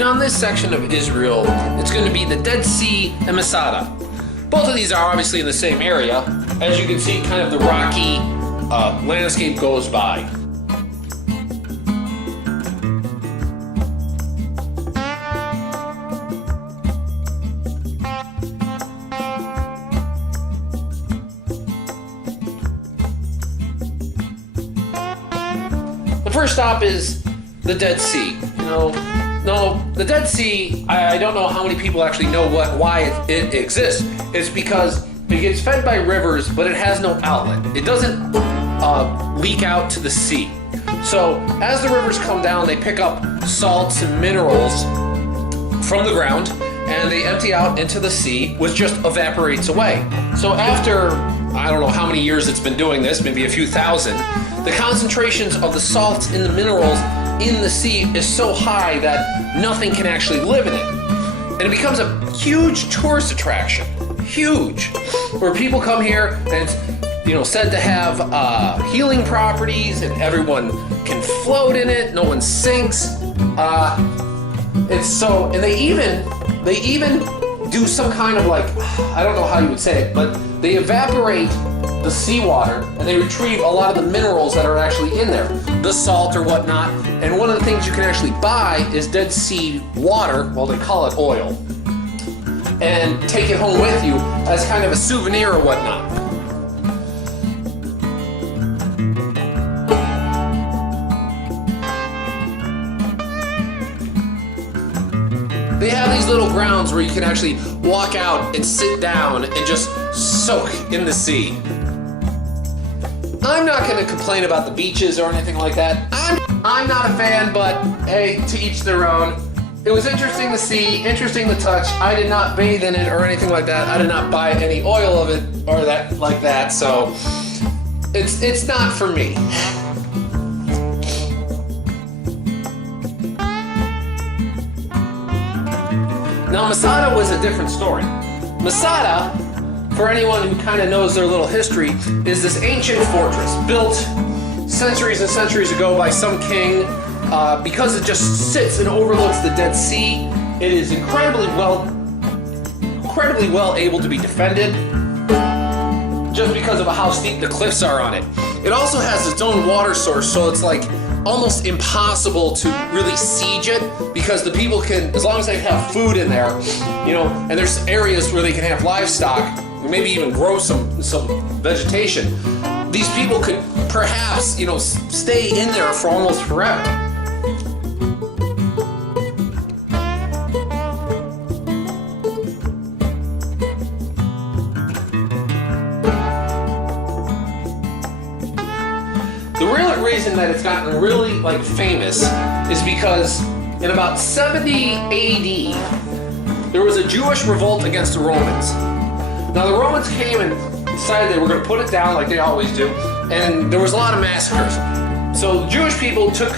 And on this section of Israel, it's going to be the Dead Sea and Masada. Both of these are obviously in the same area. As you can see, kind of the rocky landscape goes by. The first stop is the Dead Sea. No, the Dead Sea, I don't know how many people actually know why it exists. It's because it gets fed by rivers, but it has no outlet. It doesn't leak out to the sea. So as the rivers come down, they pick up salts and minerals from the ground, and they empty out into the sea, which just evaporates away. So after, I don't know how many years it's been doing this, maybe a few thousand, the concentrations of the salts and the minerals in the sea is so high that nothing can actually live in it. And it becomes a huge tourist attraction, huge, where people come here and it's, said to have healing properties, and everyone can float in it, no one sinks. It's so, and they even do some kind of I don't know how you would say it, but they evaporate the seawater and they retrieve a lot of the minerals that are actually in there, the salt or whatnot. And one of the things you can actually buy is Dead Sea water, well, they call it oil, and take it home with you as kind of a souvenir or whatnot. They have these little grounds where you can actually walk out and sit down and just soak in the sea. I'm not going to complain about the beaches or anything like that. I'm not a fan, but hey, to each their own. It was interesting to see, interesting to touch. I did not bathe in it or anything like that. I did not buy any oil of it or that like that, so it's not for me. Now, Masada was a different story. Masada, for anyone who kind of knows their little history, is this ancient fortress built centuries and centuries ago by some king. Because it just sits and overlooks the Dead Sea, it is incredibly well able to be defended, just because of how steep the cliffs are on it. It also has its own water source, so it's almost impossible to really siege it, because the people can, as long as they have food in there, and there's areas where they can have livestock, maybe even grow some vegetation, these people could perhaps, stay in there for almost forever. The real reason that it's gotten really famous is because in about 70 AD, there was a Jewish revolt against the Romans. Now the Romans came and decided they were going to put it down like they always do, and there was a lot of massacres. So the Jewish people took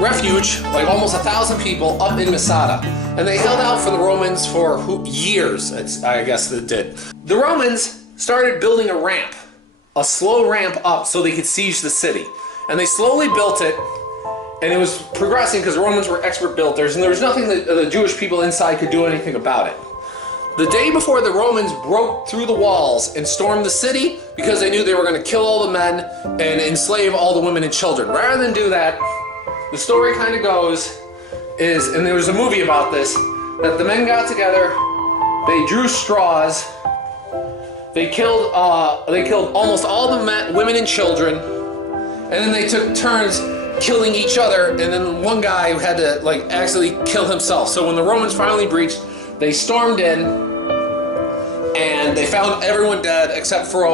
refuge, almost 1,000 people, up in Masada, and they held out for the Romans for years. I guess they did. The Romans started building a ramp. A slow ramp up so they could siege the city. And they slowly built it, and it was progressing because the Romans were expert builders, and there was nothing that the Jewish people inside could do anything about it. The day before the Romans broke through the walls and stormed the city, because they knew they were going to kill all the men and enslave all the women and children. Rather than do that, the story kind of goes is, and there was a movie about this, that the men got together, they drew straws, They killed almost all the men, women and children, and then they took turns killing each other, and then one guy had to actually kill himself. So when the Romans finally breached, they stormed in, and they found everyone dead except for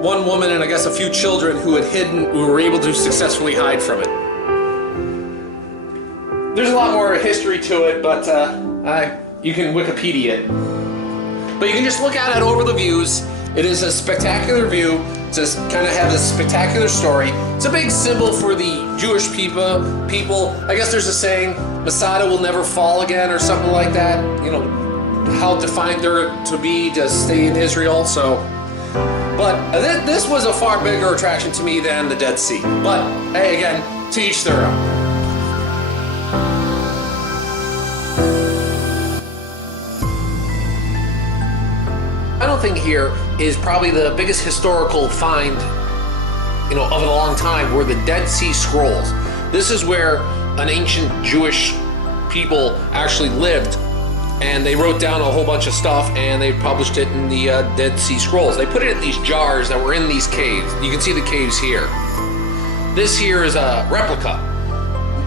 one woman and I guess a few children who were able to successfully hide from it. There's a lot more history to it, but you can Wikipedia it. But you can just look at it over the views. It is a spectacular view. It just kind of has a spectacular story. It's a big symbol for the Jewish people. I guess there's a saying, Masada will never fall again, or something like that. How defined they're to be to stay in Israel. So, but this was a far bigger attraction to me than the Dead Sea. But hey, again, to each their own. final thing here is probably the biggest historical find, of a long time, were the Dead Sea Scrolls. This is where an ancient Jewish people actually lived, and they wrote down a whole bunch of stuff, and they published it in the Dead Sea Scrolls. They put it in these jars that were in these caves. You can see the caves here. This here is a replica.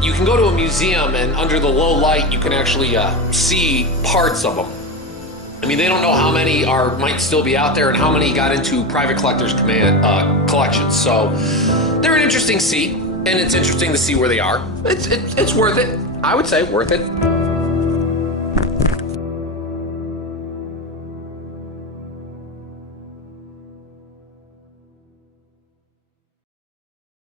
You can go to a museum, and under the low light, you can actually see parts of them. I mean, they don't know how many might still be out there and how many got into private collectors' collections. So they're an interesting see, and it's interesting to see where they are. It's worth it. I would say worth it.